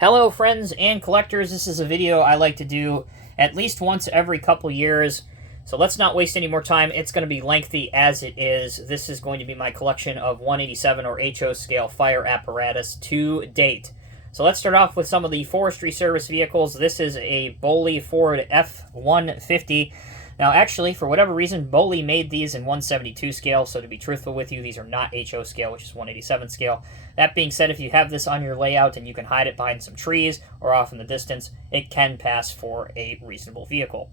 Hello friends and collectors, this is a video I like to do at least once every couple years. So let's not waste any more time. It's going to be lengthy as it is. This is going to be my collection of 187 or HO scale fire apparatus to date. So let's start off with some of the Forestry Service vehicles. This is a Boley Ford F-150. Now actually, for whatever reason, Boley made these in 172 scale, so to be truthful with you, these are not HO scale, which is 187 scale. That being said, if you have this on your layout and you can hide it behind some trees or off in the distance, it can pass for a reasonable vehicle.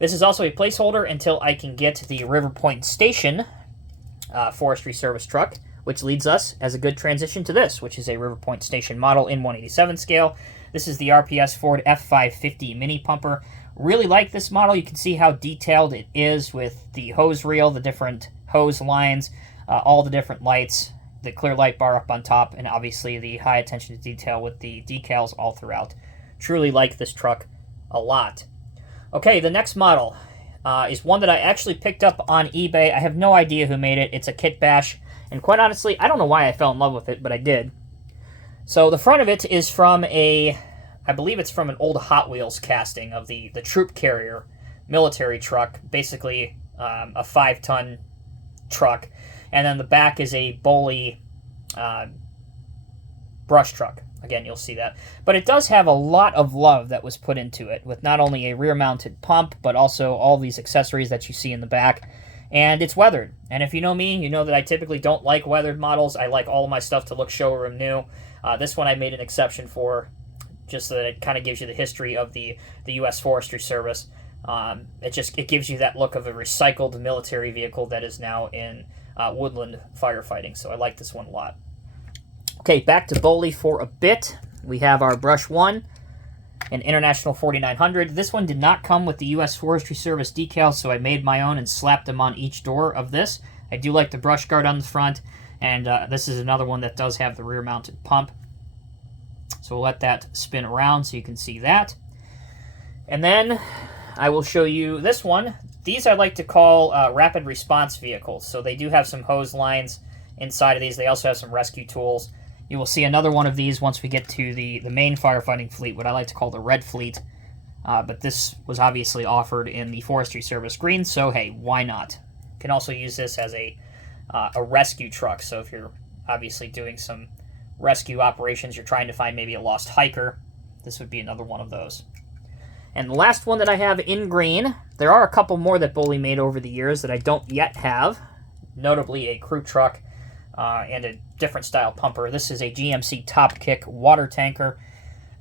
This is also a placeholder until I can get the River Point Station Forestry Service truck, which leads us as a good transition to this, which is a River Point Station model in 187 scale. This is the RPS Ford F550 mini pumper. Really like this model. You can see how detailed it is with the hose reel, the different hose lines, all the different lights, the clear light bar up on top, and obviously the high attention to detail with the decals all throughout. Truly like this truck a lot. Okay, the next model is one that I actually picked up on eBay. I have no idea who made it. It's a kit bash, and quite honestly, I don't know why I fell in love with it, but I did. So the front of it is from I believe it's from an old Hot Wheels casting of the troop carrier military truck, basically a 5-ton truck. And then the back is a Boley brush truck. Again, you'll see that. But it does have a lot of love that was put into it, with not only a rear-mounted pump, but also all these accessories that you see in the back. And it's weathered. And if you know me, you know that I typically don't like weathered models. I like all of my stuff to look showroom new. This one I made an exception for, just so that it kind of gives you the history of the U.S. Forestry Service. It gives you that look of a recycled military vehicle that is now in woodland firefighting. So I like this one a lot. Okay, back to Boley for a bit. We have our Brush 1, an International 4900. This one did not come with the U.S. Forestry Service decals, so I made my own and slapped them on each door of this. I do like the brush guard on the front, and this is another one that does have the rear-mounted pump. So we'll let that spin around so you can see that. And then I will show you this one. These I like to call rapid response vehicles. So they do have some hose lines inside of these. They also have some rescue tools. You will see another one of these once we get to the main firefighting fleet, what I like to call the Red Fleet. But this was obviously offered in the Forestry Service green, so hey, why not? You can also use this as a rescue truck. So if you're obviously doing some rescue operations, you're trying to find maybe a lost hiker, this would be another one of those. And the last one that I have in green, there are a couple more that Boley made over the years that I don't yet have, notably a crew truck and a different style pumper. This is a GMC Top Kick water tanker.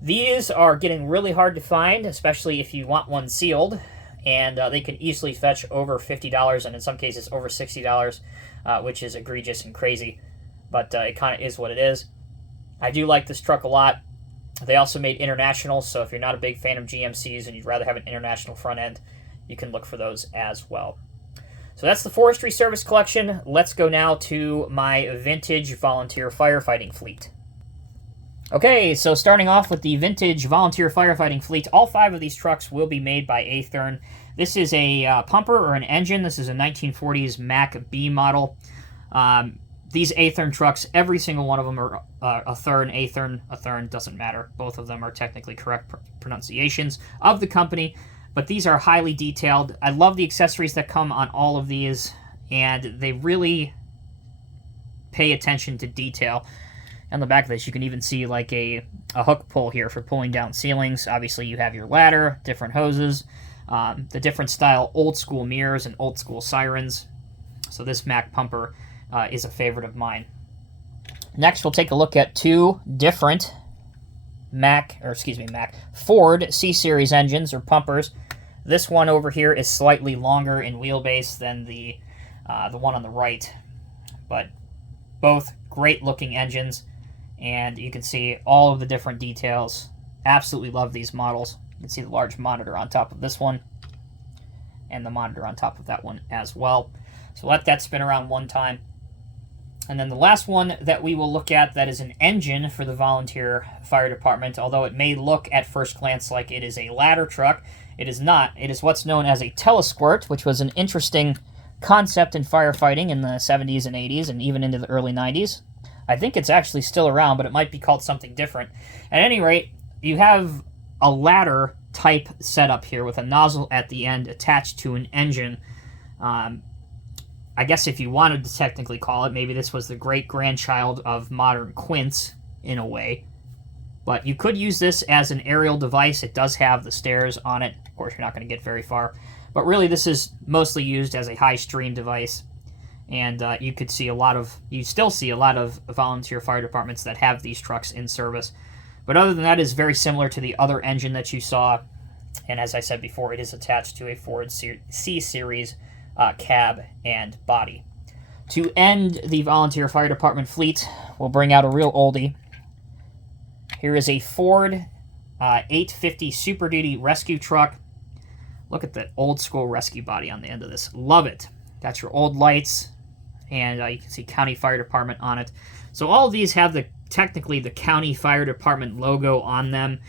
These are getting really hard to find, especially if you want one sealed, and they can easily fetch over $50 and in some cases over $60, which is egregious and crazy, but it kind of is what it is. I do like this truck a lot. They also made internationals, so if you're not a big fan of GMCs and you'd rather have an international front end, you can look for those as well. So that's the Forestry Service collection. Let's go now to my vintage volunteer firefighting fleet. Okay, so starting off with the vintage volunteer firefighting fleet, all 5 of these trucks will be made by Athearn. This is a pumper or an engine. This is a 1940s Mack B model. These Athearn trucks, every single one of them are Athearn, doesn't matter. Both of them are technically correct pronunciations of the company, but these are highly detailed. I love the accessories that come on all of these, and they really pay attention to detail. On the back of this, you can even see like a hook pull here for pulling down ceilings. Obviously, you have your ladder, different hoses, the different style old school mirrors and old school sirens. So this Mack pumper is a favorite of mine. Next, we'll take a look at 2 different Ford C-Series engines or pumpers. This one over here is slightly longer in wheelbase than the one on the right, but both great looking engines, and you can see all of the different details. Absolutely love these models. You can see the large monitor on top of this one, and the monitor on top of that one as well. So let that spin around one time. And then the last one that we will look at that is an engine for the volunteer fire department, although it may look at first glance like it is a ladder truck. It is not. It is what's known as a telesquirt, which was an interesting concept in firefighting in the 70s and 80s and even into the early 90s. I think it's actually still around, but it might be called something different. At any rate, you have a ladder type setup here with a nozzle at the end attached to an engine. I guess if you wanted to technically call it, maybe this was the great-grandchild of modern Quints in a way. But you could use this as an aerial device. It does have the stairs on it. Of course, you're not going to get very far. But really, this is mostly used as a high-stream device. And you still see a lot of volunteer fire departments that have these trucks in service. But other than that, it's very similar to the other engine that you saw. And as I said before, it is attached to a Ford C-Series cab and body. To end the volunteer fire department fleet, we'll bring out a real oldie. Here is a Ford 850 Super Duty rescue truck. Look at that old school rescue body on the end of this. Love it. Got your old lights, and you can see County Fire Department on it. So all of these have technically the County Fire Department logo on them.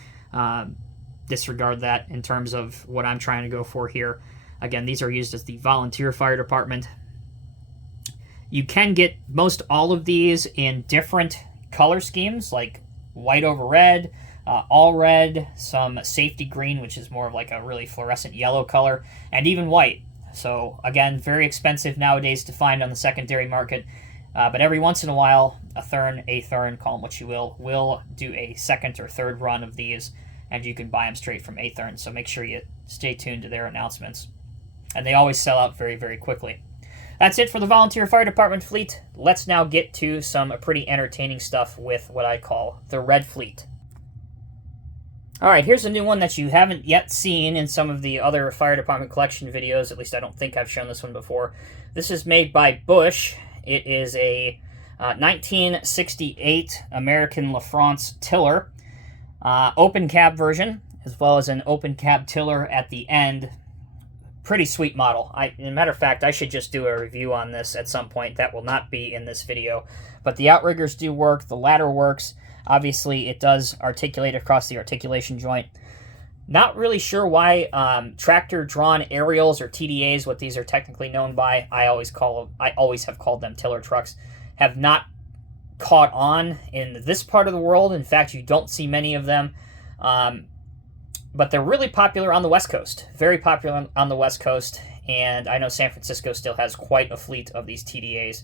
Disregard that in terms of what I'm trying to go for here. Again, these are used as the volunteer fire department. You can get most all of these in different color schemes, like white over red, all red, some safety green, which is more of like a really fluorescent yellow color, and even white. So again, very expensive nowadays to find on the secondary market. But every once in a while, Athearn, call them what you will do a second or third run of these, and you can buy them straight from Athearn. So make sure you stay tuned to their announcements. And they always sell out very, very quickly. That's it for the Volunteer Fire Department fleet. Let's now get to some pretty entertaining stuff with what I call the Red Fleet. Alright, here's a new one that you haven't yet seen in some of the other fire department collection videos. At least I don't think I've shown this one before. This is made by Busch. It is a 1968 American LaFrance tiller. Open cab version, as well as an open cab tiller at the end. Pretty sweet model. As a matter of fact, I should just do a review on this at some point. That will not be in this video. But the outriggers do work. The ladder works. Obviously, it does articulate across the articulation joint. Not really sure why tractor-drawn aerials, or TDAs, what these are technically known by, I always have called them tiller trucks, have not caught on in this part of the world. In fact, you don't see many of them. But they're really popular on the West Coast. Very popular on the West Coast. And I know San Francisco still has quite a fleet of these TDAs.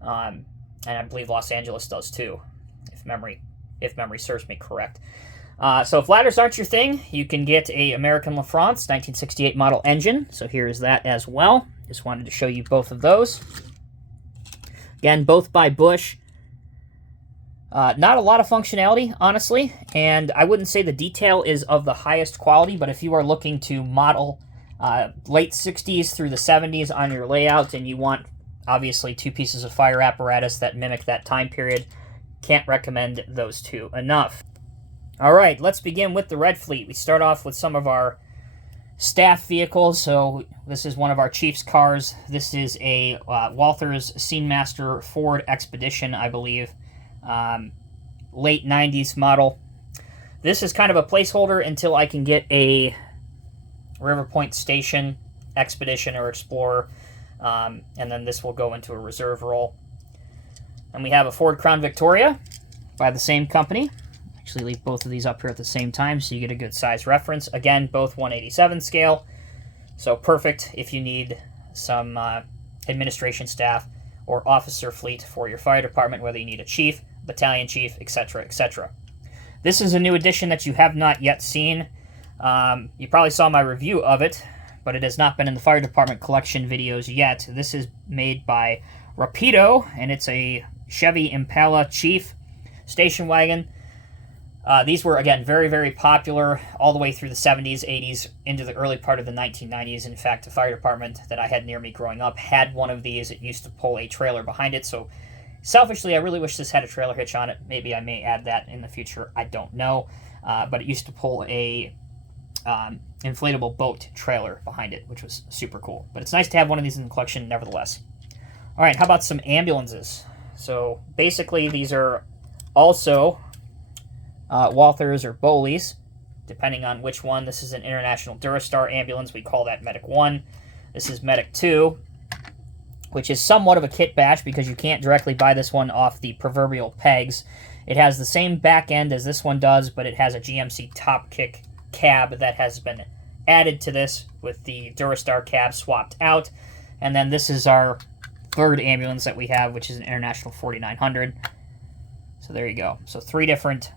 And I believe Los Angeles does too, if memory serves me correct. So if ladders aren't your thing, you can get a American LaFrance 1968 model engine. So here's that as well. Just wanted to show you both of those. Again, both by Busch. Not a lot of functionality, honestly, and I wouldn't say the detail is of the highest quality, but if you are looking to model late 60s through the 70s on your layout and you want, obviously, two pieces of fire apparatus that mimic that time period, can't recommend those two enough. All right, let's begin with the Red Fleet. We start off with some of our staff vehicles. So this is one of our Chiefs cars. This is a Walthers SceneMaster Ford Expedition, I believe. Late 90s model. This is kind of a placeholder until I can get a River Point Station Expedition or Explorer, and then this will go into a reserve role. And we have a Ford Crown Victoria by the same company. Actually leave both of these up here at the same time so you get a good size reference. Again, both 1/87 scale, so perfect if you need some administration staff or officer fleet for your fire department, whether you need a chief, battalion chief, etc., etc. This is a new addition that you have not yet seen. You probably saw my review of it, but it has not been in the fire department collection videos yet. This is made by Rapido, and it's a Chevy Impala Chief station wagon. These were, again, very, very popular all the way through the 70s, 80s, into the early part of the 1990s. In fact, the fire department that I had near me growing up had one of these. It used to pull a trailer behind it, so selfishly, I really wish this had a trailer hitch on it. Maybe I may add that in the future. I don't know. But it used to pull a inflatable boat trailer behind it, which was super cool. But it's nice to have one of these in the collection nevertheless. All right, how about some ambulances? So basically, these are also Walthers or Boleys, depending on which one. This is an International Durastar ambulance. We call that Medic 1. This is Medic 2, which is somewhat of a kit bash because you can't directly buy this one off the proverbial pegs. It has the same back end as this one does, but it has a GMC top kick cab that has been added to this with the Durastar cab swapped out. And then this is our third ambulance that we have, which is an International 4900. So there you go. So 3 different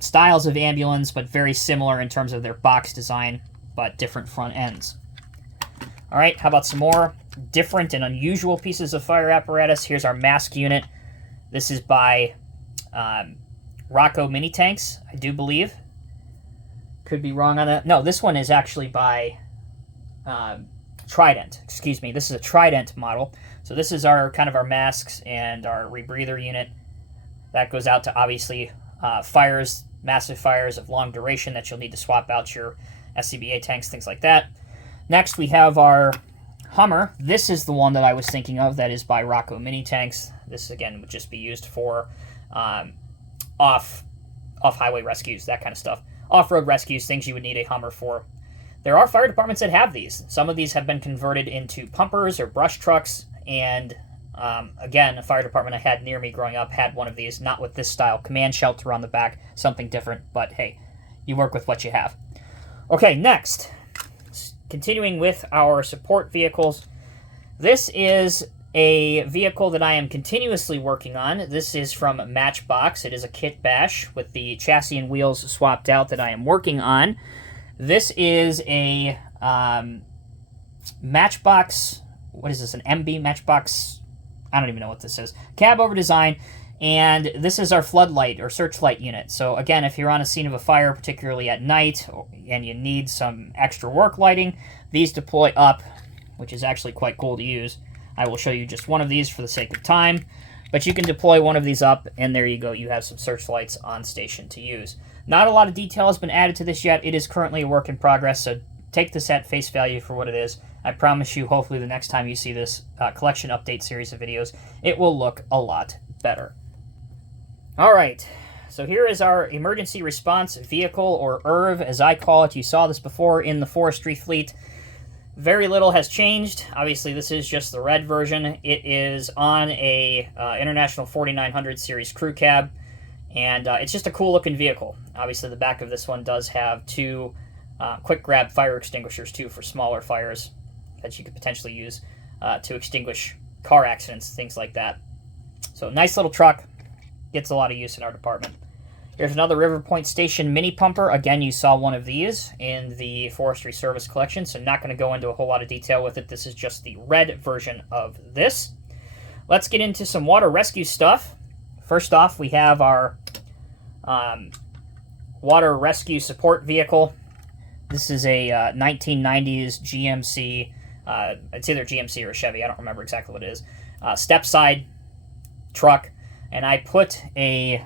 styles of ambulance, but very similar in terms of their box design, but different front ends. All right, how about some more different and unusual pieces of fire apparatus? Here's our mask unit. This is by Rocco Mini Tanks, I do believe. Could be wrong on that. No, this one is actually by Trident. Excuse me. This is a Trident model. So this is our kind of our masks and our rebreather unit. That goes out to obviously fires, massive fires of long duration that you'll need to swap out your SCBA tanks, things like that. Next, we have our Hummer. This is the one that I was thinking of that is by Rocco Mini Tanks. This, again, would just be used for off-highway rescues, that kind of stuff. Off-road rescues, things you would need a Hummer for. There are fire departments that have these. Some of these have been converted into pumpers or brush trucks, and again, a fire department I had near me growing up had one of these, not with this style. Command shelter on the back, something different, but hey, you work with what you have. Okay, next, continuing with our support vehicles. This is a vehicle that I am continuously working on. This is from Matchbox. It is a kit bash with the chassis and wheels swapped out that I am working on. This is a Matchbox, what is this, an MB Matchbox? I don't even know what this is. Cab over design, and this is our floodlight or searchlight unit. So again, if you're on a scene of a fire, particularly at night, and you need some extra work lighting, these deploy up, which is actually quite cool to use. I will show you just one of these for the sake of time, but you can deploy one of these up, and there you go. You have some searchlights on station to use. Not a lot of detail has been added to this yet. It is currently a work in progress, so take this at face value for what it is. I promise you, hopefully the next time you see this collection update series of videos, it will look a lot better. All right, so here is our emergency response vehicle, or ERV as I call it. You saw this before in the forestry fleet. Very little has changed. Obviously, this is just the red version. It is on a International 4900 series crew cab, and it's just a cool-looking vehicle. Obviously, the back of this one does have 2 quick-grab fire extinguishers, too, for smaller fires that you could potentially use to extinguish car accidents, things like that. So, nice little truck. Gets a lot of use in our department. Here's another River Point Station mini pumper. Again, you saw one of these in the Forestry Service collection, so not going to go into a whole lot of detail with it. This is just the red version of this. Let's get into some water rescue stuff. First off, we have our water rescue support vehicle. This is a 1990s GMC, it's either GMC or Chevy, I don't remember exactly what it is, step side truck, and I put a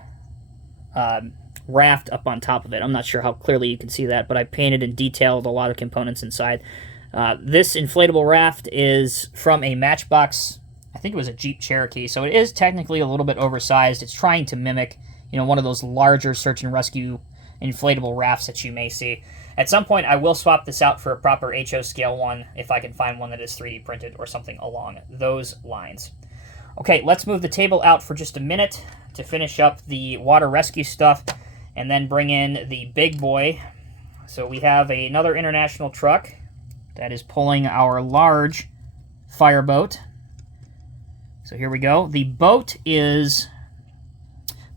raft up on top of it. I'm not sure how clearly you can see that, but I painted and detailed a lot of components inside. This inflatable raft is from a Matchbox, I think it was a Jeep Cherokee, so it is technically a little bit oversized. It's trying to mimic, you know, one of those larger search and rescue inflatable rafts that you may see. At some point, I will swap this out for a proper HO scale one if I can find one that is 3D printed or something along those lines. Okay, let's move the table out for just a minute to finish up the water rescue stuff and then bring in the big boy. So we have another international truck that is pulling our large fireboat. So here we go. The boat is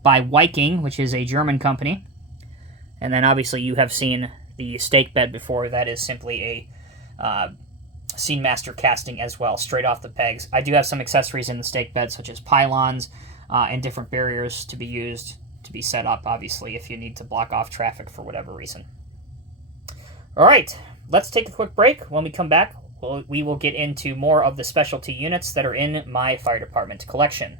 by Viking, which is a German company. And then obviously you have seen the stake bed before. That is simply a SceneMaster casting as well, straight off the pegs. I do have some accessories in the stake bed, such as pylons and different barriers to be used, to be set up, obviously, if you need to block off traffic for whatever reason. All right, let's take a quick break. When we come back, we will get into more of the specialty units that are in my fire department collection.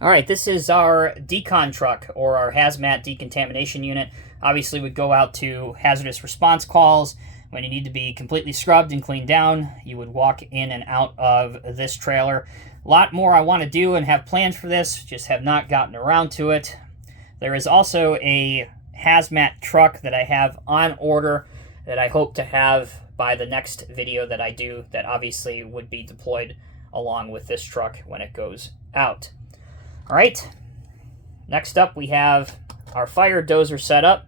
All right, this is our DECON truck, or our HAZMAT decontamination unit. Obviously, we go out to hazardous response calls. When you need to be completely scrubbed and cleaned down, you would walk in and out of this trailer. A lot more I want to do and have plans for this, just have not gotten around to it. There is also a HAZMAT truck that I have on order that I hope to have by the next video that I do, that obviously would be deployed along with this truck when it goes out. All right, next up we have our fire dozer setup.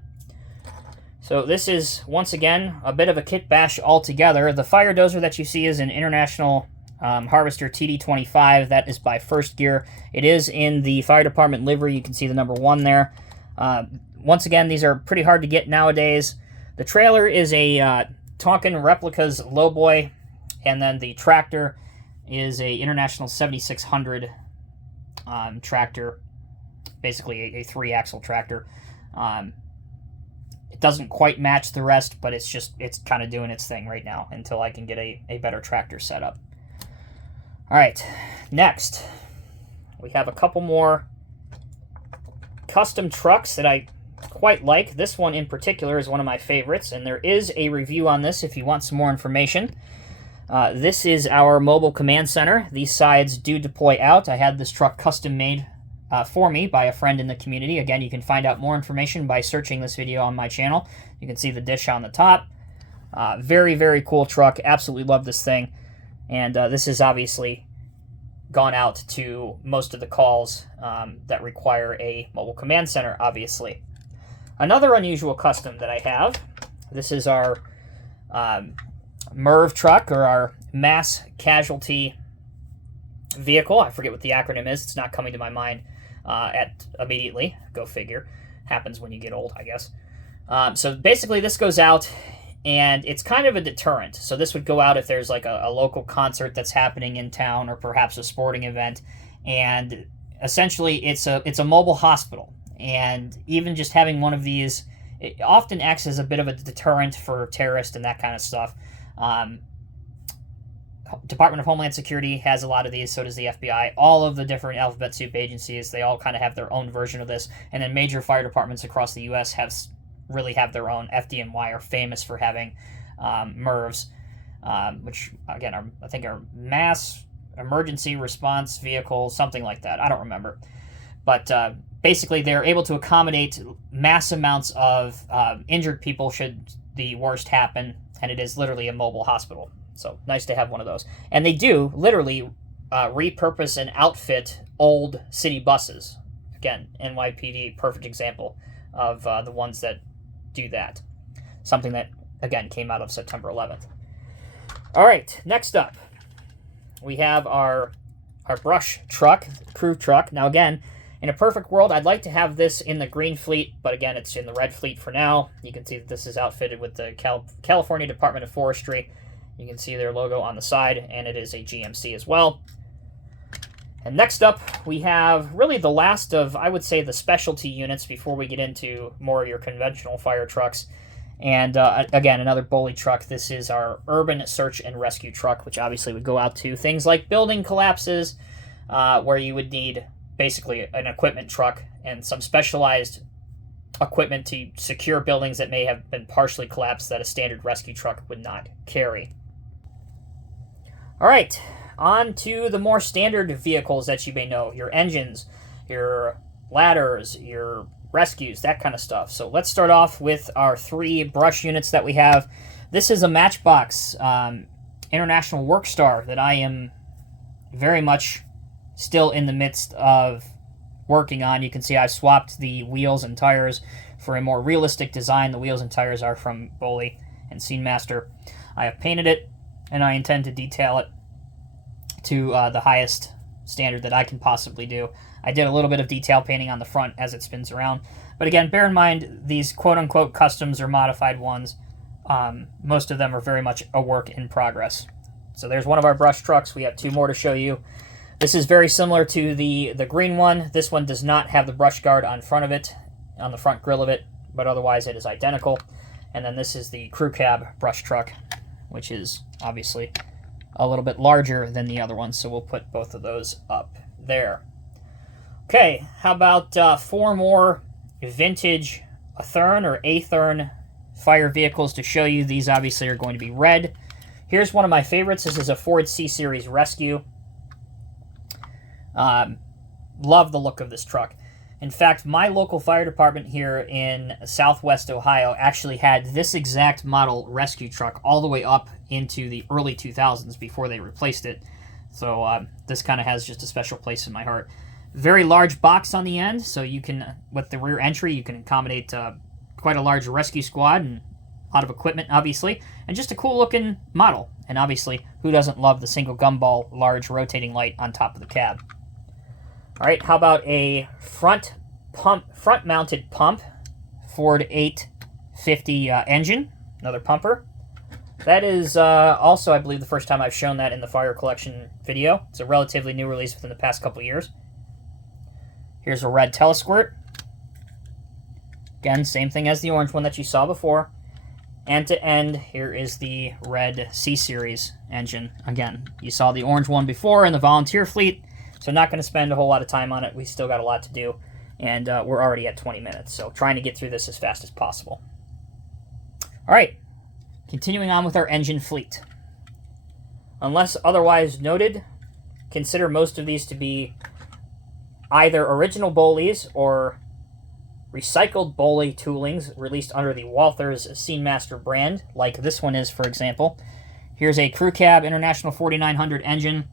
So this is, once again, a bit of a kit bash altogether. The fire dozer that you see is an International Harvester TD25. That is by First Gear. It is in the fire department livery. You can see the number 1 there. Once again, these are pretty hard to get nowadays. The trailer is a Tonkin Replicas lowboy, and then the tractor is a International 7600 tractor, basically a 3-axle tractor. It doesn't quite match the rest, but it's kind of doing its thing right now until I can get a better tractor set up. All right, next we have a couple more custom trucks that I quite like. This one in particular is one of my favorites, and there is a review on this if you want some more information. This is our mobile command center. These sides do deploy out. I had this truck custom made for me by a friend in the community. Again, you can find out more information by searching this video on my channel. You can see the dish on the top. Very, very cool truck. Absolutely love this thing. And this has obviously gone out to most of the calls that require a mobile command center, obviously. Another unusual custom that I have, this is our MERV truck, or our mass casualty vehicle. I forget what the acronym is. It's not coming to my mind immediately. Go figure. Happens when you get old, I guess. So basically this goes out, and it's kind of a deterrent. So this would go out if there's like a local concert that's happening in town, or perhaps a sporting event. And essentially it's a mobile hospital. And even just having one of these, it often acts as a bit of a deterrent for terrorists and that kind of stuff. Department of Homeland Security has a lot of these, so does the FBI. All of the different alphabet soup agencies, they all kind of have their own version of this. And then major fire departments across the U.S. really have their own. FDNY are famous for having MERVs, which, again, I think are mass emergency response vehicles, something like that. I don't remember. But basically, they're able to accommodate mass amounts of injured people should the worst happen, and it is literally a mobile hospital. So nice to have one of those. And they do literally repurpose and outfit old city buses. Again, NYPD, perfect example of the ones that do that. Something that, again, came out of September 11th. All right, next up, we have our brush truck, crew truck. Now, again, in a perfect world, I'd like to have this in the green fleet, but again, it's in the red fleet for now. You can see that this is outfitted with the California Department of Forestry. You can see their logo on the side, and it is a GMC as well. And next up, we have really the last of, I would say, the specialty units before we get into more of your conventional fire trucks. And again, another Boley truck. This is our urban search and rescue truck, which obviously would go out to things like building collapses, where you would need basically an equipment truck and some specialized equipment to secure buildings that may have been partially collapsed that a standard rescue truck would not carry. All right, on to the more standard vehicles that you may know, your engines, your ladders, your rescues, that kind of stuff. So let's start off with our 3 brush units that we have. This is a Matchbox International Workstar that I am very much still in the midst of working on. You can see I've swapped the wheels and tires for a more realistic design. The wheels and tires are from Boley and SceneMasters. I have painted it, and I intend to detail it to the highest standard that I can possibly do. I did a little bit of detail painting on the front as it spins around. But again, bear in mind, these quote-unquote customs or modified ones, most of them are very much a work in progress. So there's one of our brush trucks. We have 2 more to show you. This is very similar to the green one. This one does not have the brush guard on front of it, on the front grille of it, but otherwise it is identical. And then this is the crew cab brush truck, which is obviously a little bit larger than the other one, so we'll put both of those up there. Okay, how about 4 more vintage Athearn or Athearn fire vehicles to show you. These obviously are going to be red. Here's one of my favorites. This is a Ford C-Series Rescue. Love the look of this truck. In fact, my local fire department here in Southwest Ohio actually had this exact model rescue truck all the way up into the early 2000s before they replaced it. So this kind of has just a special place in my heart. Very large box on the end, so you can, with the rear entry, you can accommodate quite a large rescue squad and a lot of equipment, obviously, and just a cool looking model. And obviously, who doesn't love the single gumball large rotating light on top of the cab? All right, how about a front mounted pump, Ford 850 engine, another pumper. That is also, I believe, the first time I've shown that in the Fire Collection video. It's a relatively new release within the past couple years. Here's a red telesquirt. Again, same thing as the orange one that you saw before. End to end, here is the red C-Series engine. Again, you saw the orange one before in the Volunteer Fleet, so not going to spend a whole lot of time on it. We still got a lot to do, and we're already at 20 minutes, so trying to get through this as fast as possible. All right, continuing on with our engine fleet. Unless otherwise noted, consider most of these to be either original Boleys or recycled Boley toolings released under the Walthers SceneMaster brand, like this one is, for example. Here's a Crew Cab International 4900 engine.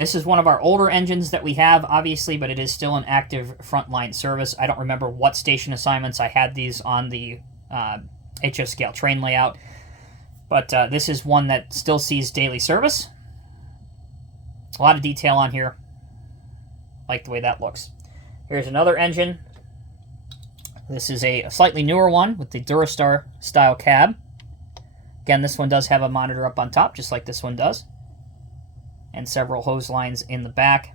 This is one of our older engines that we have, obviously, but it is still an active frontline service. I don't remember what station assignments I had these on the HO scale train layout, but this is one that still sees daily service. A lot of detail on here. Like the way that looks. Here's another engine. This is a slightly newer one with the Durastar style cab. Again, this one does have a monitor up on top, just like this one does. And several hose lines in the back.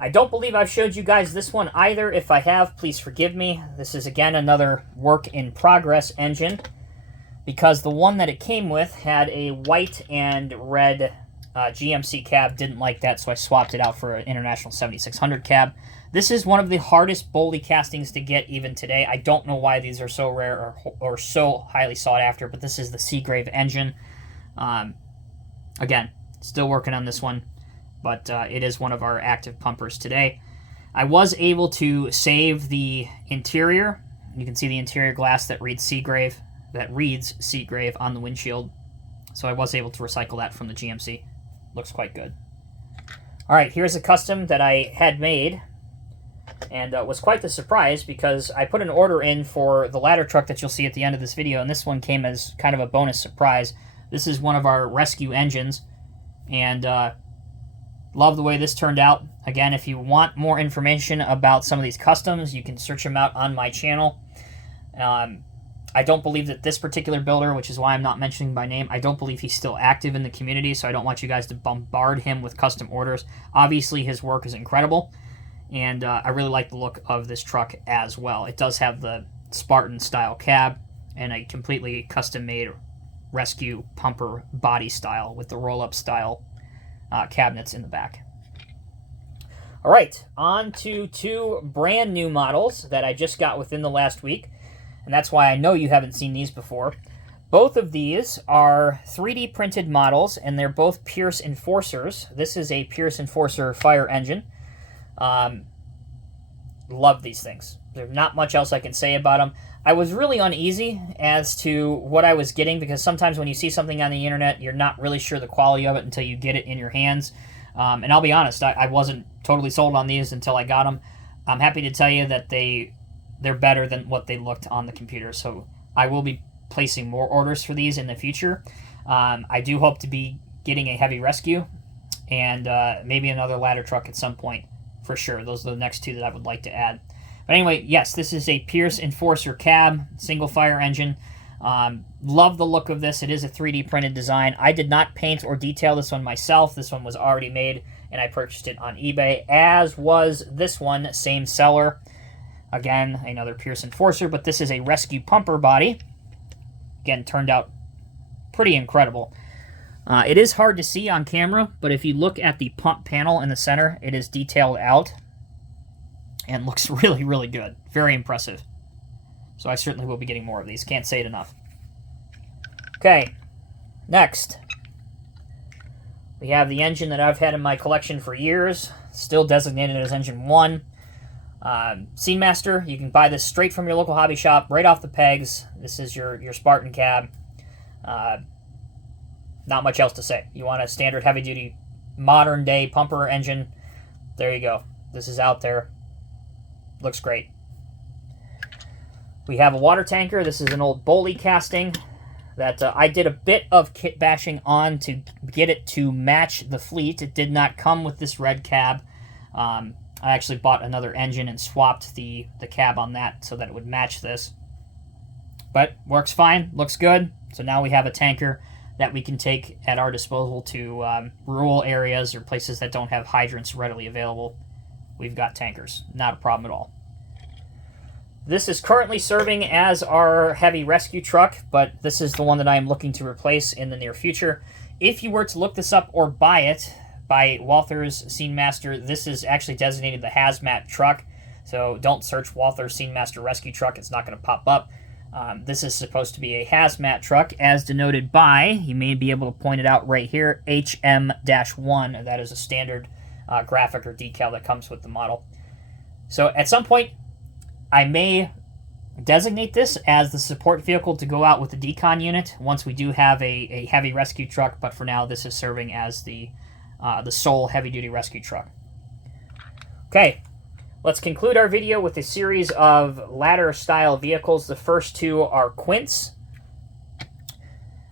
I don't believe I've showed you guys this one either. If I have, please forgive me. This is, again, another work in progress engine, because the one that it came with had a white and red GMC cab. Didn't like that, so I swapped it out for an International 7600 cab. This is one of the hardest Boley castings to get even today. I don't know why these are so rare or so highly sought after, but this is the Seagrave engine. Again, still working on this one, but it is one of our active pumpers today. I was able to save the interior. You can see the interior glass that reads Seagrave on the windshield. So I was able to recycle that from the GMC. Looks quite good. All right, here's a custom that I had made, and was quite the surprise because I put an order in for the ladder truck that you'll see at the end of this video, and this one came as kind of a bonus surprise. This is one of our rescue engines, and love the way this turned out. Again, if you want more information about some of these customs, you can search them out on my channel. I don't believe that this particular builder, which is why I'm not mentioning by name, I don't believe he's still active in the community, so I don't want you guys to bombard him with custom orders. Obviously, his work is incredible, and I really like the look of this truck as well. It does have the Spartan-style cab and a completely custom-made rescue pumper body style with the roll-up style cabinets in the back. All right, on to two brand new models that I just got within the last week. And that's why I know you haven't seen these before. Both of these are 3D printed models, and they're both Pierce Enforcers. This is a Pierce Enforcer fire engine. Love these things. There's not much else I can say about them. I was really uneasy as to what I was getting, because sometimes when you see something on the internet, you're not really sure the quality of it until you get it in your hands. And I'll be honest, I wasn't totally sold on these until I got them. I'm happy to tell you that they're better than what they looked on the computer, so I will be placing more orders for these in the future. I do hope to be getting a heavy rescue and maybe another ladder truck at some point for sure. Those are the next two that I would like to add. But anyway, yes, this is a Pierce Enforcer cab, single fire engine. Love the look of this. It is a 3D printed design. I did not paint or detail this one myself. This one was already made, and I purchased it on eBay, as was this one, same seller. Again, another Pierce Enforcer, but this is a rescue pumper body. Again, turned out pretty incredible. It is hard to see on camera, but if you look at the pump panel in the center, it is detailed out and looks really, really good. Very impressive. So I certainly will be getting more of these. Can't say it enough. Okay, next. We have the engine that I've had in my collection for years, still designated as Engine 1. SceneMaster, you can buy this straight from your local hobby shop, right off the pegs. This is your Spartan cab. Not much else to say. You want a standard heavy-duty modern day pumper engine. There you go. This is out there. Looks great. We have a water tanker. This is an old Boley casting that I did a bit of kit bashing on to get it to match the Fleet. It did not come with this red cab. I actually bought another engine and swapped the cab on that so that it would match this. But works fine, looks good. So now we have a tanker that we can take at our disposal to rural areas or places that don't have hydrants readily available. We've got tankers, not a problem at all. This is currently serving as our heavy rescue truck, but this is the one that I am looking to replace in the near future. If you were to look this up or buy it by Walthers SceneMaster, this is actually designated the HAZMAT truck, so don't search Walthers SceneMaster rescue truck, it's not going to pop up. This is supposed to be a HAZMAT truck, as denoted by, you may be able to point it out right here, HM-1. That is a standard graphic or decal that comes with the model. So at some point, I may designate this as the support vehicle to go out with the DECON unit once we do have a heavy rescue truck, but for now this is serving as the sole heavy-duty rescue truck. Okay, let's conclude our video with a series of ladder-style vehicles. The first two are Quints.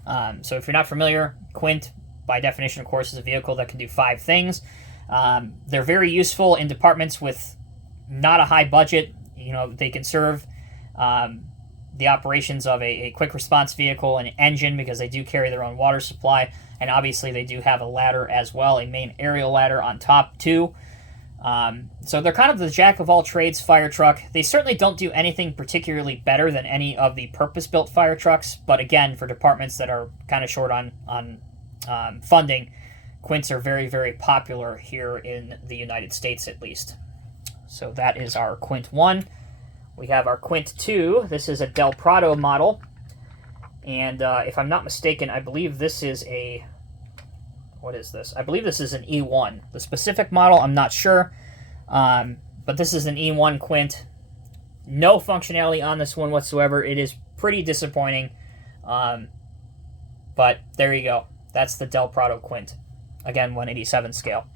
So if you're not familiar, Quint, by definition, of course, is a vehicle that can do 5 things. They're very useful in departments with not a high budget. You know, they can serve the operations of a quick response vehicle, an engine, because they do carry their own water supply, and obviously they do have a ladder as well, a main aerial ladder on top too. So they're kind of the jack of all trades fire truck. They certainly don't do anything particularly better than any of the purpose-built fire trucks, but again, for departments that are kind of short on funding, Quints are very, very popular here in the United States at least. So that is our Quint 1. We have our Quint 2. This is a Del Prado model. And if I'm not mistaken, I believe this is a... What is this? I believe this is an E1. The specific model, I'm not sure. But this is an E1 Quint. No functionality on this one whatsoever. It is pretty disappointing. But there you go. That's the Del Prado Quint. Again, 187 scale.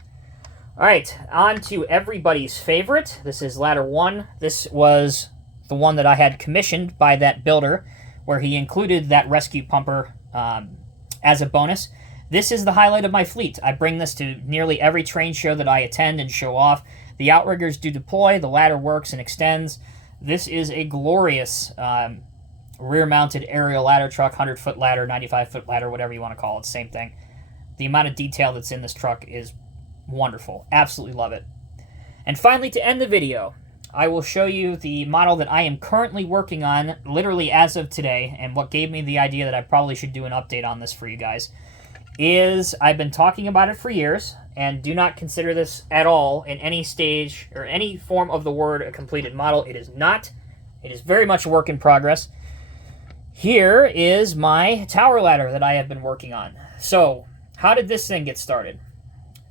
All right, on to everybody's favorite. This is ladder 1. This was the one that I had commissioned by that builder, where he included that rescue pumper as a bonus. This is the highlight of my fleet. I bring this to nearly every train show that I attend and show off. The outriggers do deploy, the ladder works and extends. This is a glorious rear-mounted aerial ladder truck, 100-foot ladder, 95-foot ladder, whatever you want to call it, same thing. The amount of detail that's in this truck is wonderful. Absolutely love it. And finally, to end the video, I will show you the model that I am currently working on, literally as of today, and what gave me the idea that I probably should do an update on this for you guys, is I've been talking about it for years, and do not consider this at all in any stage or any form of the word a completed model. It is not. It is very much a work in progress. Here is my tower ladder that I have been working on. So, how did this thing get started?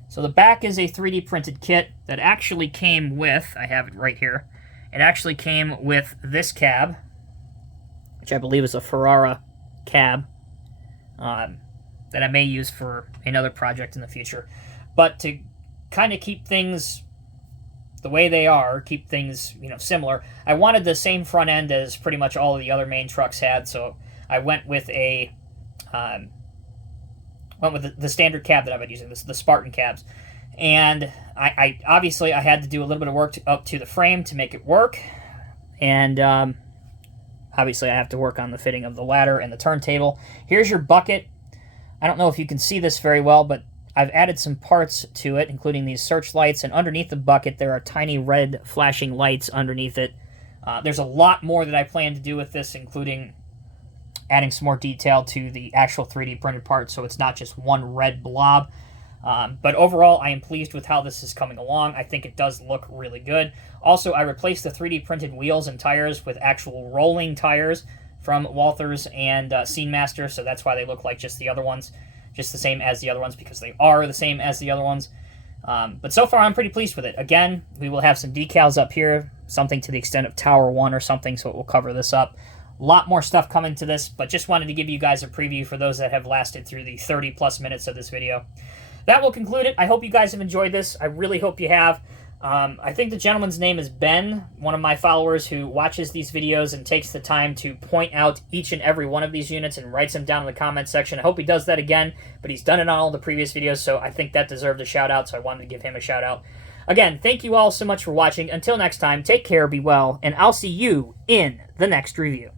So the back is a 3D printed kit that actually came with, I have it right here, it actually came with this cab, which I believe is a Ferrara cab, that I may use for another project in the future. But to kind of keep things the way they are, keep things, you know, similar, I wanted the same front end as pretty much all of the other main trucks had, so I went with a the standard cab that I've been using, the Spartan cabs. And I obviously I had to do a little bit of work up to the frame to make it work. And obviously I have to work on the fitting of the ladder and the turntable. Here's your bucket. I don't know if you can see this very well, but I've added some parts to it, including these searchlights. And underneath the bucket, there are tiny red flashing lights underneath it. There's a lot more that I plan to do with this, including adding some more detail to the actual 3D printed part, so it's not just one red blob. But overall, I am pleased with how this is coming along. I think it does look really good. Also, I replaced the 3D printed wheels and tires with actual rolling tires from Walthers and SceneMasters, so that's why they look like just the other ones, just the same as the other ones, because they are the same as the other ones. But so far, I'm pretty pleased with it. Again, we will have some decals up here, something to the extent of Tower 1 or something, so it will cover this up. A lot more stuff coming to this, but just wanted to give you guys a preview for those that have lasted through the 30-plus minutes of this video. that will conclude it. I hope you guys have enjoyed this. I really hope you have. I think the gentleman's name is Ben, one of my followers who watches these videos and takes the time to point out each and every one of these units and writes them down in the comment section. I hope he does that again, but he's done it on all the previous videos, so I think that deserved a shout out, so I wanted to give him a shout out. Again, thank you all so much for watching. Until next time, take care, be well, and I'll see you in the next review.